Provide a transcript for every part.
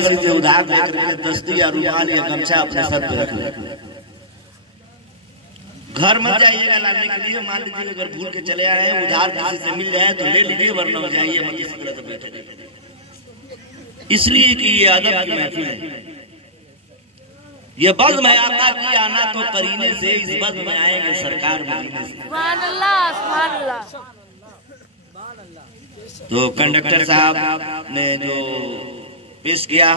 से उधार देकर के दस्ती या रुमाल या गमछा अपने सर पे रख ले। घर मत जाइएगा लाने के लिए। मान लीजिए अगर भूल के चले आए हैं, उधार किसी से मिल जाए तो ले लीजिए, वरना हो जाइए मत इस तरह से बैठे। इसलिए कि ये अदब की महफिल है, ये बज़्म है आका की आना तो करीने से, इस बज़्म में आएंगे सरकार मदीने से। सुभान अल्लाह, सुभान अल्लाह। तो कंडक्टर साहब ने जो पेश किया,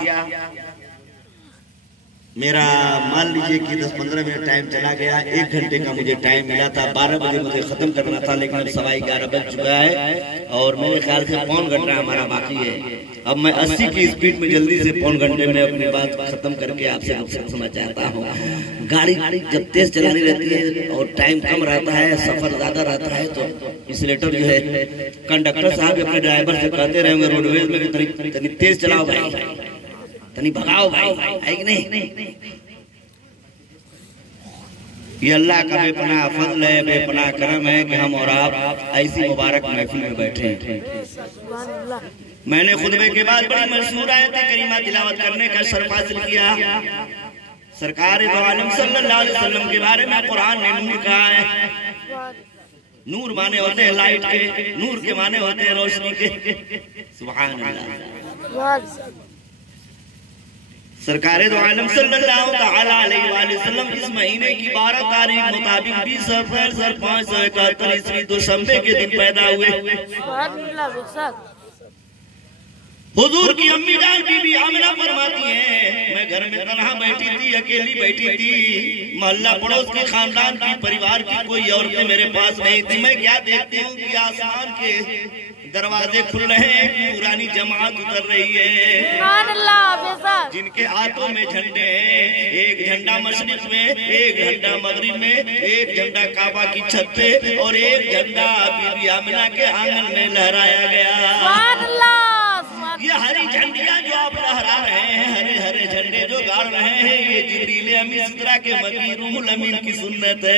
मेरा मान लीजिए कि 10-15 मिनट टाइम चला गया। 1 घंटे का मुझे टाइम मिला था, 12 बजे मुझे खत्म करना था, लेकिन अब 11:15 बज चुका है और मेरे ख्याल से पौन घंटा हमारा बाकी है। अब मैं 80 की स्पीड में जल्दी से पौन घंटे में अपनी बात खत्म करके आपसे रुखसत होना चाहता हूँ। गाड़ी जब तेज चलानी रहती है और टाइम कम रहता है, सफर ज्यादा रहता है, तो इंसुलेटर जो है कंडक्टर साहब अपने ड्राइवर से कहते रहेंगे रोडवेज में तनी तेज चलाओ भाई, तनी भगाओ भाई, है कि नहीं? ये अल्लाह का बेपनाह फज़ल है, बेपनाह करम है कि हम और आप ऐसी मुबारक महफिल में बैठे हैं। मैंने खुतबे के बाद बड़ी मशहूर आयत करीमा तिलावत करने का शर्फ हासिल किया। सरकार दो आलम सल्लल्लाहु अलैहि वसल्लम के बारे में कुरान ने नूर कहा है। नूर माने होते हैं लाइट के, नूर के माने होते हैं रोशनी के। सुभान अल्लाह। सरकार दो आलम सल्लल्लाहु तआला अलैहि वसल्लम इस महीने की 12 तारीख मुताबिक 20 अप्रैल 571 ईस्वी दोशंबे के दिन पैदा हुए। हुजूर की अम्मी जान बीबी आमिना फरमाती हैं, मैं घर में तन्हा बैठी थी, अकेली बैठी थी, मोहल्ला पड़ोस के खानदान की परिवार की कोई औरतें मेरे पास नहीं थी। मैं क्या देखती हूँ कि आसमान के दरवाजे खुल रहे हैं, पुरानी जमात उतर रही है, जिनके हाथों में झंडे हैं। एक झंडा मशरिक में, एक झंडा मगरिब में, एक झंडा काबा की छत पे और एक झंडा बीबी आमिना के आंगन में लहराया गया। ये हरी झंडियां जो आप लहरा रहे हैं, हरे हरे झंडे जो गाड़ रहे हैं, ये जिब्रील अमीन सिदरा के मकी रूहुल अमीन की सुन्नत है।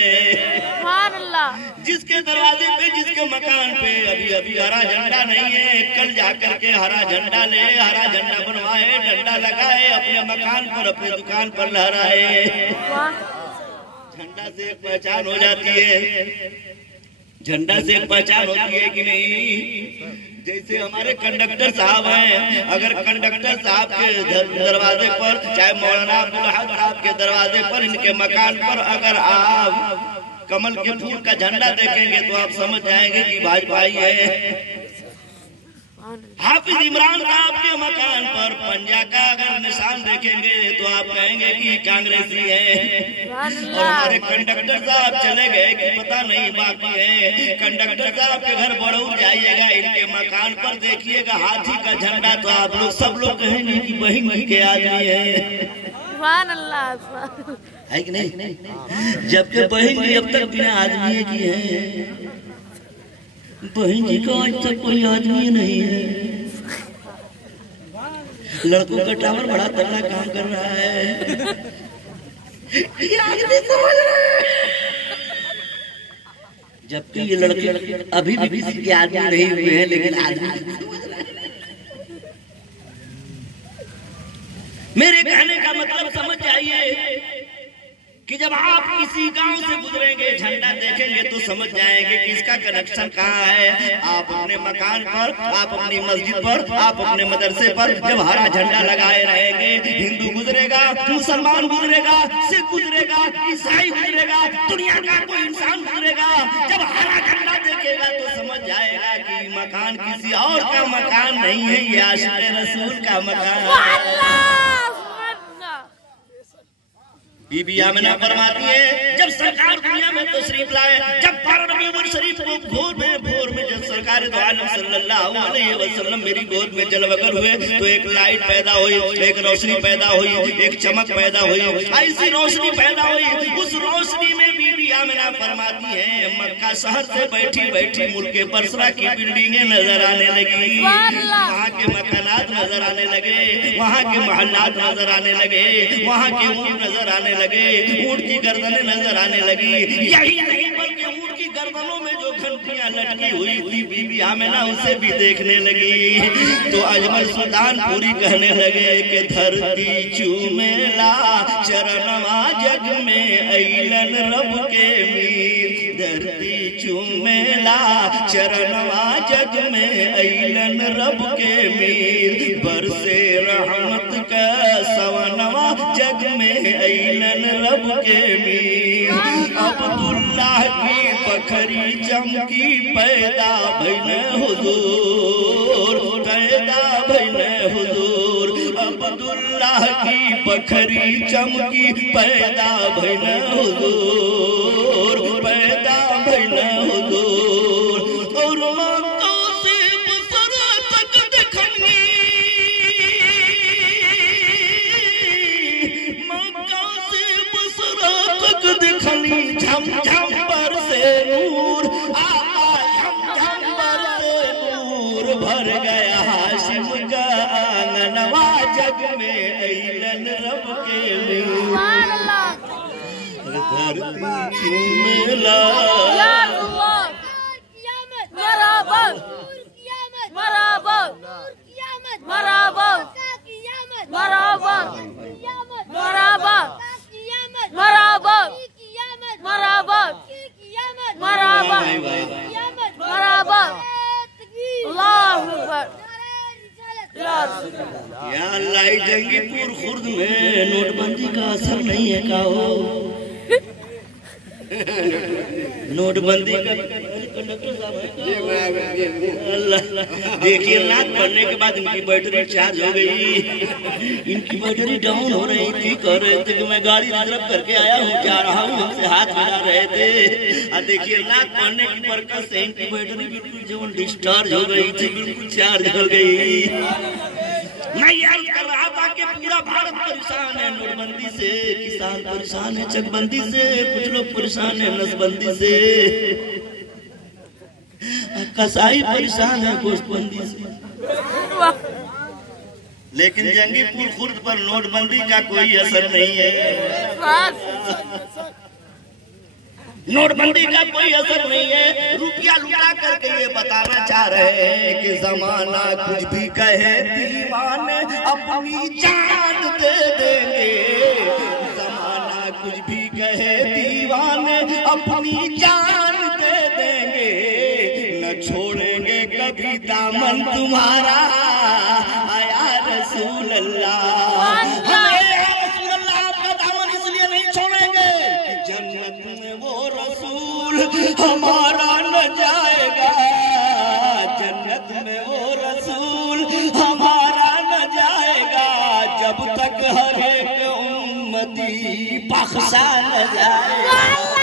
सुभान अल्लाह। जिसके दरवाजे पे, जिसके मकान पे अभी अभी हरा झंडा नहीं है, कल जाकर के हरा झंडा ले, हरा झंडा बनवाए, डंडा लगाए, अपने मकान पर, अपने दुकान पर लहराए। झंडा से एक पहचान हो जाती है, झंडा से एक पहचान होती है कि नहीं? जैसे हमारे कंडक्टर साहब हैं, अगर कंडक्टर साहब के दरवाजे पर, चाहे मौलाना अब्दुल हक साहब के दरवाजे पर, इनके मकान पर अगर आप कमल के फूल का झंडा देखेंगे तो आप समझ जाएंगे कि भाजपाई है। हाफिज इमरान साहब के मकान पर पंजा का अगर निशान देखेंगे तो आप कहेंगे कि कांग्रेसी है। और हमारे कंडक्टर साहब चले गए कि पता नहीं बाकी है। कंडक्टर साहब के घर बड़ौर जाइएगा, इनके मकान पर देखिएगा हाथी का झंडा, तो आप लोग सब लोग कहेंगे कि बहन के आदमी है। सुभान अल्लाह, है कि नहीं? जबकि बहन जी अब तक बिना आदमी की है, बहन जी का आज तक कोई आदमी नहीं है। लड़कों का टावर बड़ा तगड़ा काम कर रहा है, ये आदमी समझ रहे हैं। जबकि ये लड़के अभी भी किसी के आदमी नहीं हुए हैं, लेकिन आदमी समझ रहे हैं। मेरे कहने का मतलब समझ जाइए कि जब आप किसी गांव से गुजरेंगे, झंडा देखेंगे तो समझ जाएंगे कि इसका कनेक्शन कहाँ है। आप अपने मकान पर, आप अपनी मस्जिद पर, आप अपने मदरसे पर जब हरा झंडा लगाए रहेंगे, हिंदू गुजरेगा, मुसलमान गुजरेगा, सिख गुजरेगा, ईसाई गुजरेगा, दुनिया का कोई इंसान गुजरेगा, जब हरा झंडा देखेगा तो समझ जाएगा कि मकान किसी और का मकान नहीं है, ये आशिक़ रसूल का मकान है। बीबी आमिना फरमाती है, जब सरकार दुनिया में तशरीफ लाए, जब 12 रबीउल शरीफ को भोर में जब सरकार दो आलम सल्लल्लाहु अलैहि वसल्लम मेरी गोद में जलवगर हुए, तो एक लाइट पैदा हुई, एक रोशनी पैदा हुई, एक चमक पैदा हुई, ऐसी रोशनी पैदा हुई। उस रोशनी में बीबी आमिना फरमाती है, मक्का शहर से बैठी बैठी मुल्क बसरा की बिल्डिंगें नजर आने लगी, वहाँ के मकानात नजर आने लगे, वहाँ के मोहल्लात नजर आने लगे, वहाँ के ऊँट नजर आने लगे, ऊँट की गर्दनें नजर आने लगी। यही नहीं बल्कि ऊँट की गर्दनों में जो घंटी बकरियां लटकी हुई थी, बीबी आमिना उसे भी देखने लगी। तो अजमल सुल्तानपुरी कहने लगे कि धरती चूमेला चरणवा जग में अइलन रब के मीर, धरती चूमेला चरणवा जग में अइलन रब के मीर, बरसे रहमत का सवनवा जग में अइलन रब के मीर। अब्दुल्लाह की बकरी चमकी पैदा भइल हुजूर, पैदा भइल हुजूर। अब्दुल्लाह की बकरी चमकी पैदा भइल हुजूर, पैदा भइल हुजूर। और मक्का से बसरा तक देखनी, मक्का से बसरा तक देखनी, झम झम पर से नूर, झम झम पर से नूर भर गया हाशिम का आंगनवा जग में अइलन रब के मीर। धरती चूमेला या अल्लाह, जंगीपुर खुर्द में नोटबंदी का असर नहीं है का हो? नोटबंदी का कंडक्टर साहब देखिए, रात पढ़ने के बाद इनकी बैटरी चार्ज हो गई, इनकी बैटरी डाउन हो रही थी। कह रहे थे कि मैं गाड़ी रिजर्व करके आया हूँ, जा रहा हूँ, हमसे हाथ मिला रहे थे। और देखिए, रात पढ़ने की बरकत से इनकी बैटरी बिल्कुल जो डिस्चार्ज हो गई थी, बिल्कुल चार्ज हो गई। मैं यही कर रहा था कि पूरा भारत परेशान है नोटबंदी से, किसान परेशान है चकबंदी से, कुछ लोग परेशान है नसबंदी से, कसाई परेशान है गोश्तबंदी से। लेकिन जंगीपुर खुर्द पर नोटबंदी का कोई असर नहीं है, नोटबंदी का कोई असर नहीं है। रुपया लुटा करके ये बताना चाह रहे हैं कि जमाना कुछ भी कहे दीवाने अपनी जान दे देंगे, जमाना कुछ भी कहे दीवाने अपनी जान दे देंगे, न छोड़ेंगे कभी दामन तुम्हारा आया रसूल अल्लाह। हमारा न जाएगा जन्नत में वो रसूल, हमारा न जाएगा जब तक हर एक उम्मती बख्शा न जाएगा।